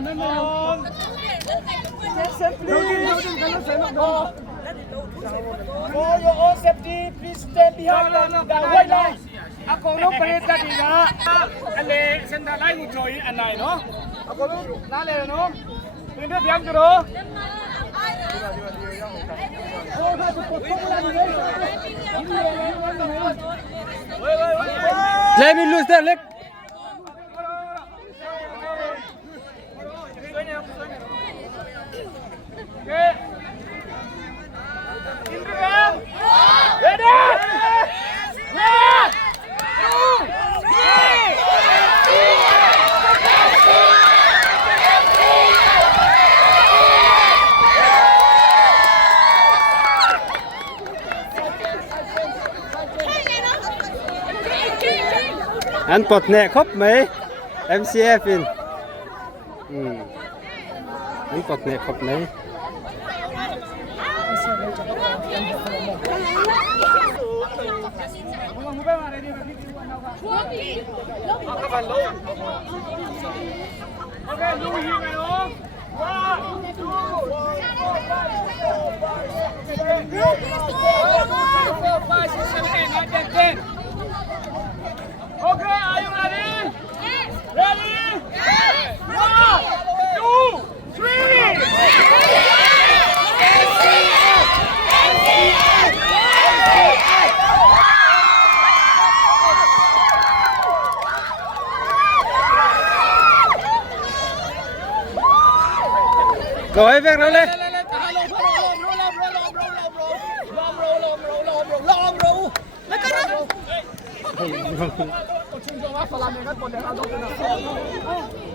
For your own safety, please stand behind the white line. Ako nung palit na diga. Ale, senda line mo joy anay no. Ako nung nale no. Hindi diyan duro. Let me lose that leg. Anh bật nè khóc mấy MCF in. Anh bật nè khóc mấy. Okay, you here now. 1, 2, 4, 5, 6, 7, 8, 9, 10. Okay, are you ready? Yes. Ready? Yes. 1, 2, 3. Rồi việc đó lên. Hãy subscribe cho kênh Ghiền Mì Gõ để không bỏ lỡ những video hấp dẫn.